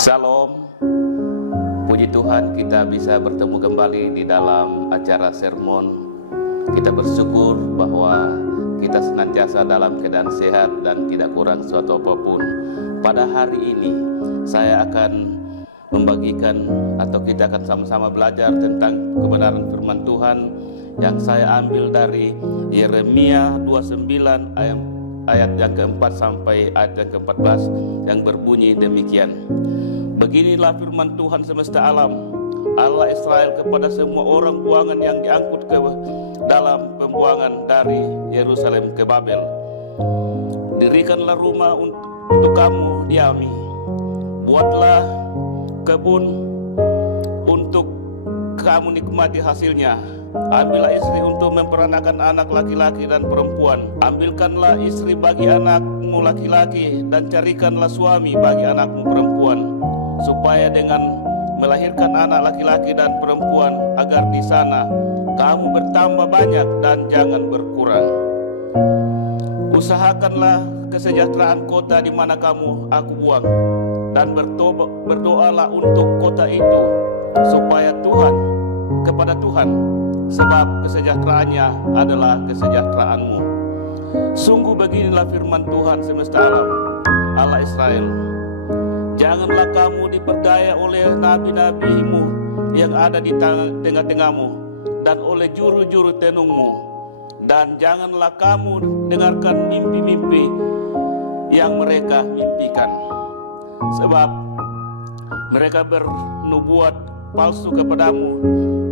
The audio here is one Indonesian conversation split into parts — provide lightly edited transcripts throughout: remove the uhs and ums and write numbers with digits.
Shalom, puji Tuhan kita bisa bertemu kembali di dalam acara sermon. Kita bersyukur bahwa kita senantiasa dalam keadaan sehat dan tidak kurang suatu apapun. Pada hari ini saya akan membagikan atau kita akan sama-sama belajar tentang kebenaran firman Tuhan yang saya ambil dari Yeremia 29 ayat yang keempat sampai ayat yang ke-14 yang berbunyi demikian. Beginilah firman Tuhan semesta alam, Allah Israel kepada semua orang buangan yang diangkut ke dalam pembuangan dari Yerusalem ke Babel. Dirikanlah rumah untuk kamu diami, buatlah kebun untuk kamu nikmati hasilnya. Ambillah istri untuk memperanakan anak laki-laki dan perempuan. Ambilkanlah istri bagi anakmu laki-laki dan carikanlah suami bagi anakmu perempuan, supaya dengan melahirkan anak laki-laki dan perempuan agar di sana kamu bertambah banyak dan jangan berkurang. Usahakanlah kesejahteraan kota di mana kamu aku buang, dan berdoalah untuk kota itu supaya kepada Tuhan, sebab kesejahteraannya adalah kesejahteraanmu. Sungguh beginilah firman Tuhan semesta alam, Allah Israel. Janganlah kamu diperdaya oleh nabi-nabimu yang ada di tengah-tengahmu dan oleh juru-juru tenungmu, dan janganlah kamu dengarkan mimpi-mimpi yang mereka mimpikan, sebab mereka bernubuat palsu kepadamu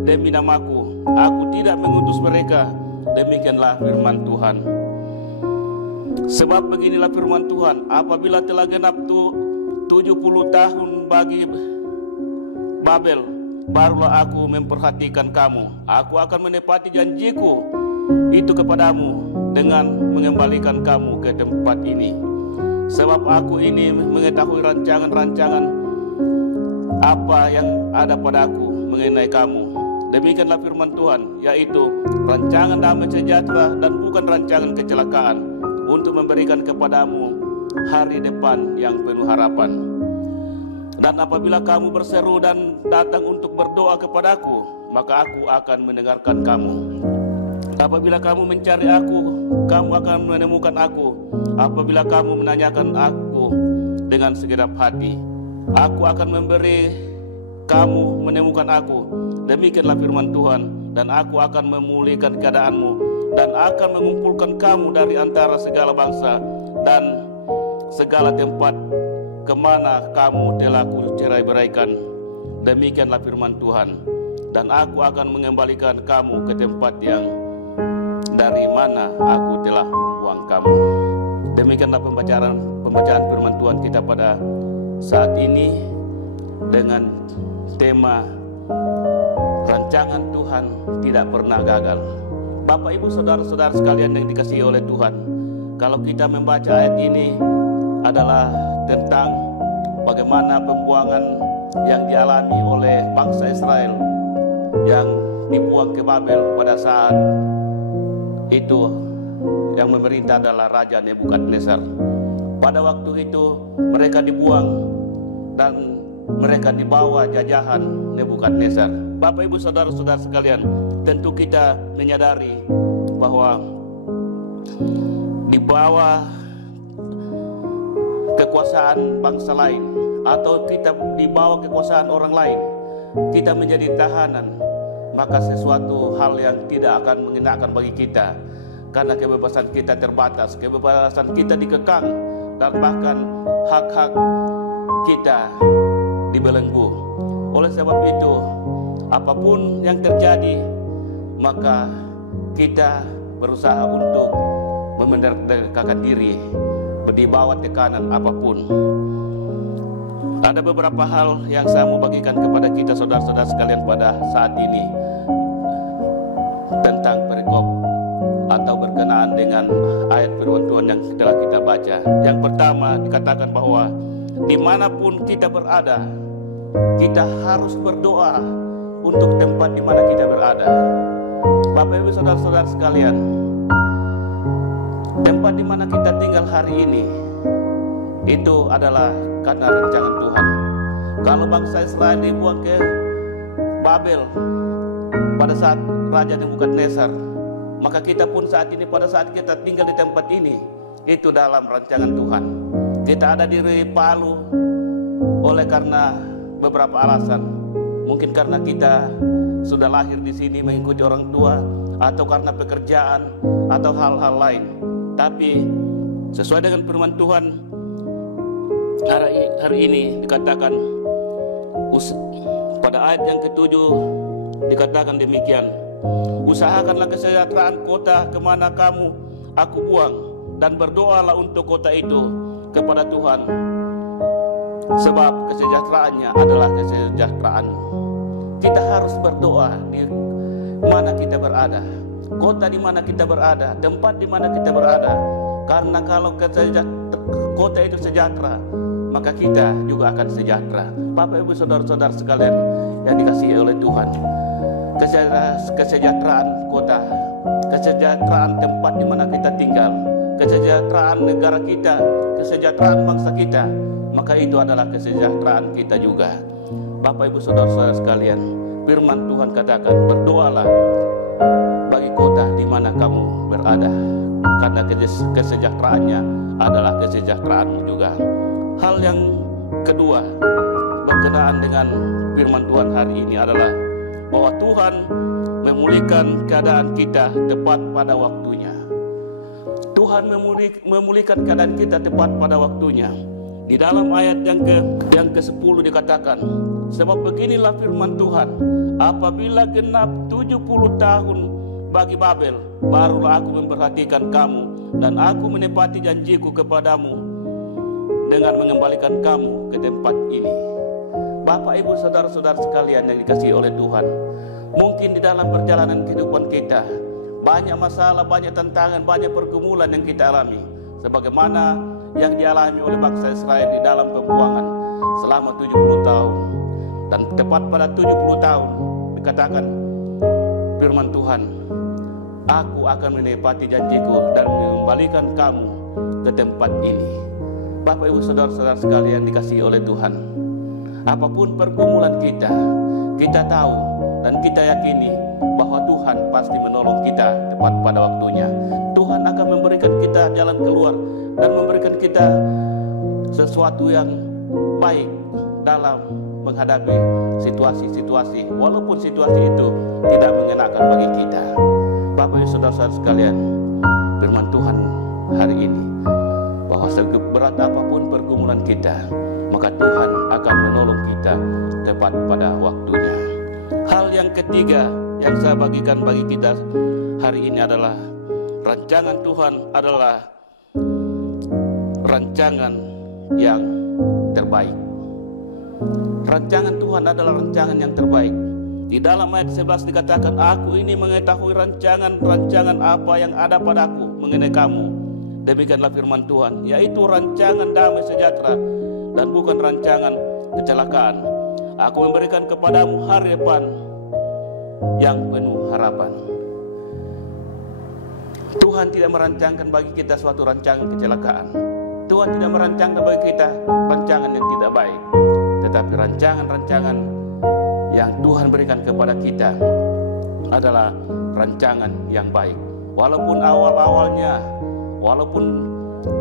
demi namaku. Aku tidak mengutus mereka. Demikianlah firman Tuhan. Sebab beginilah firman Tuhan, apabila telah genap 70 tahun bagi Babel, barulah aku memperhatikan kamu. Aku akan menepati janjiku itu kepadamu dengan mengembalikan kamu ke tempat ini. Sebab aku ini mengetahui rancangan-rancangan apa yang ada padaku mengenai kamu. Demikianlah firman Tuhan, yaitu rancangan damai sejahtera dan bukan rancangan kecelakaan, untuk memberikan kepadamu hari depan yang penuh harapan. Dan apabila kamu berseru dan datang untuk berdoa kepadaku, maka aku akan mendengarkan kamu. Apabila kamu mencari aku, kamu akan menemukan aku. Apabila kamu menanyakan aku dengan segenap hati, aku akan memberi kamu menemukan aku. Demikianlah firman Tuhan. Dan aku akan memulihkan keadaanmu, dan akan mengumpulkan kamu dari antara segala bangsa dan segala tempat kemana kamu telah kucerai-beraikan. Demikianlah firman Tuhan. Dan aku akan mengembalikan kamu ke tempat yang dari mana aku telah membuang kamu. Demikianlah pembacaan firman Tuhan kita pada saat ini dengan tema rancangan Tuhan tidak pernah gagal. Bapak Ibu saudara-saudara sekalian yang dikasihi oleh Tuhan, kalau kita membaca ayat ini adalah tentang bagaimana pembuangan yang dialami oleh bangsa Israel yang dibuang ke Babel pada saat itu yang memerintah adalah Raja Nebukadnezar. Pada waktu itu mereka dibuang dan mereka dibawa jajahan Nebukadnezar. Bapak Ibu saudara-saudara sekalian, tentu kita menyadari bahwa di bawah kekuasaan bangsa lain atau kita di bawah kekuasaan orang lain, kita menjadi tahanan, maka sesuatu hal yang tidak akan mengenakan bagi kita, karena kebebasan kita terbatas, kebebasan kita dikekang, dan bahkan hak-hak kita dibelenggu. Oleh sebab itu, apapun yang terjadi, maka kita berusaha untuk memerdekakan diri di bawah tekanan apapun. Ada beberapa hal yang saya mau bagikan kepada kita saudara-saudara sekalian pada saat ini tentang perikop atau berkenaan dengan ayat firman Tuhan yang telah kita baca. Yang pertama dikatakan bahwa dimanapun kita berada, kita harus berdoa untuk tempat di mana kita berada. Bapak Ibu saudara-saudara sekalian, tempat di mana kita tinggal hari ini itu adalah karena rancangan Tuhan. Kalau bangsa Israel dibuang ke Babel pada saat Raja Nebukadnezar, maka kita pun saat ini pada saat kita tinggal di tempat ini, itu dalam rancangan Tuhan. Kita ada di Palu oleh karena beberapa alasan. Mungkin karena kita sudah lahir di sini mengikuti orang tua, atau karena pekerjaan, atau hal-hal lain. Tapi sesuai dengan firman Tuhan hari ini dikatakan pada ayat yang ke-7 dikatakan demikian, usahakanlah kesejahteraan kota kemana aku buang, dan berdoalah untuk kota itu kepada Tuhan, sebab kesejahteraannya adalah kesejahteraanmu. Kita harus berdoa di mana kita berada, kota di mana kita berada, tempat di mana kita berada. Karena kalau kota itu sejahtera, maka kita juga akan sejahtera. Bapak Ibu saudara-saudara sekalian yang dikasihi oleh Tuhan, kesejahteraan kota, kesejahteraan tempat di mana kita tinggal, kesejahteraan negara kita, kesejahteraan bangsa kita, maka itu adalah kesejahteraan kita juga. Bapak Ibu saudara-saudara sekalian, firman Tuhan katakan, berdoalah bagi kota di mana kamu berada, karena kesejahteraannya adalah kesejahteraanmu juga. Hal yang kedua berkenaan dengan firman Tuhan hari ini adalah bahwa Tuhan memulihkan keadaan kita tepat pada waktunya. Tuhan memulihkan keadaan kita tepat pada waktunya. Di dalam ayat yang ke-10 dikatakan, sebab beginilah firman Tuhan, apabila genap 70 tahun bagi Babel, barulah aku memperhatikan kamu, dan aku menepati janjiku kepadamu dengan mengembalikan kamu ke tempat ini. Bapak Ibu saudara-saudara sekalian yang dikasihi oleh Tuhan, mungkin di dalam perjalanan kehidupan kita banyak masalah, banyak tantangan, banyak pergumulan yang kita alami, sebagaimana yang dialami oleh bangsa Israel di dalam pembuangan selama 70 tahun. Dan tepat pada 70 tahun dikatakan firman Tuhan, aku akan menepati janjiku dan mengembalikan kamu ke tempat ini. Bapak Ibu saudara-saudara sekalian dikasihi oleh Tuhan, apapun pergumulan kita tahu dan kita yakini bahwa Tuhan pasti menolong kita tepat pada waktunya. Tuhan akan memberikan kita jalan keluar dan memberikan kita sesuatu yang baik dalam menghadapi situasi-situasi, walaupun situasi itu tidak mengenakan bagi kita. Bapak Ibu saudara-saudara sekalian, firman Tuhan hari ini bahwa seberat apapun pergumulan kita, maka Tuhan akan menolong kita tepat pada waktunya. Hal yang ketiga yang saya bagikan bagi kita hari ini adalah rancangan Tuhan adalah rancangan yang terbaik. Rancangan Tuhan adalah rancangan yang terbaik. Di dalam ayat 11 dikatakan, aku ini mengetahui rancangan apa yang ada padaku mengenai kamu. Demikianlah firman Tuhan, yaitu rancangan damai sejahtera dan bukan rancangan kecelakaan. Aku memberikan kepadamu hari depan yang penuh harapan. Tuhan tidak merancangkan bagi kita suatu rancangan kecelakaan. Tuhan tidak merancangkan bagi kita rancangan yang tidak baik, tetapi rancangan-rancangan yang Tuhan berikan kepada kita adalah rancangan yang baik. Walaupun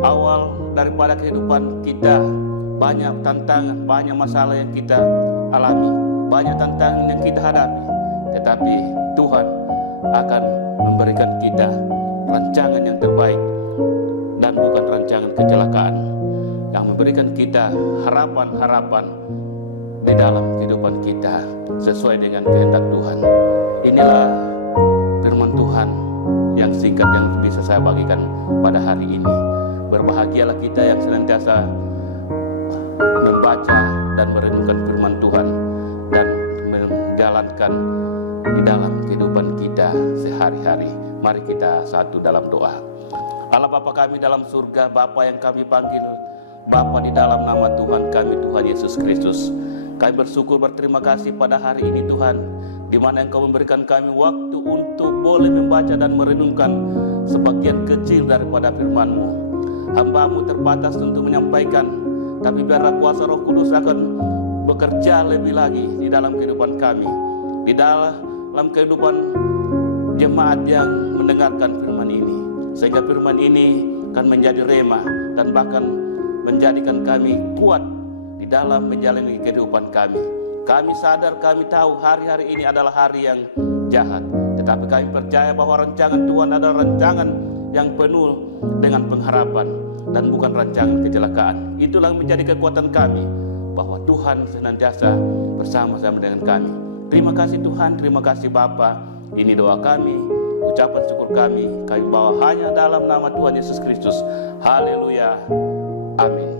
awal daripada kehidupan kita banyak tantangan, banyak masalah yang kita alami, banyak tantangan yang kita hadapi, tetapi Tuhan akan memberikan kita rancangan yang terbaik dan bukan rancangan kecelakaan, yang memberikan kita harapan-harapan di dalam kehidupan kita sesuai dengan kehendak Tuhan. Inilah firman Tuhan yang singkat yang bisa saya bagikan pada hari ini. Berbahagialah kita yang senantiasa membaca dan merenungkan firman Tuhan dan menjalankan di dalam kehidupan kita sehari-hari. Mari kita satu dalam doa. Allah Bapa kami dalam surga, Bapa yang kami panggil Bapa di dalam nama Tuhan kami, Tuhan Yesus Kristus. Kami bersyukur, berterima kasih pada hari ini Tuhan, di mana Engkau memberikan kami waktu untuk boleh membaca dan merenungkan sebagian kecil daripada firman-Mu. Hamba-Mu terbatas untuk menyampaikan, tapi biarlah kuasa Roh Kudus akan bekerja lebih lagi di dalam kehidupan kami, di dalam kehidupan jemaat yang mendengarkan firman ini, sehingga firman ini akan menjadi rema dan bahkan menjadikan kami kuat di dalam menjalani kehidupan kami. Kami sadar, kami tahu hari-hari ini adalah hari yang jahat, tetapi kami percaya bahwa rancangan Tuhan adalah rancangan yang penuh dengan pengharapan dan bukan rancangan kecelakaan. Itulah yang menjadi kekuatan kami, bahwa Tuhan senantiasa bersama-sama dengan kami. Terima kasih Tuhan, terima kasih Bapa. Ini doa kami, ucapan syukur kami bawa hanya dalam nama Tuhan Yesus Kristus. Haleluya, amin.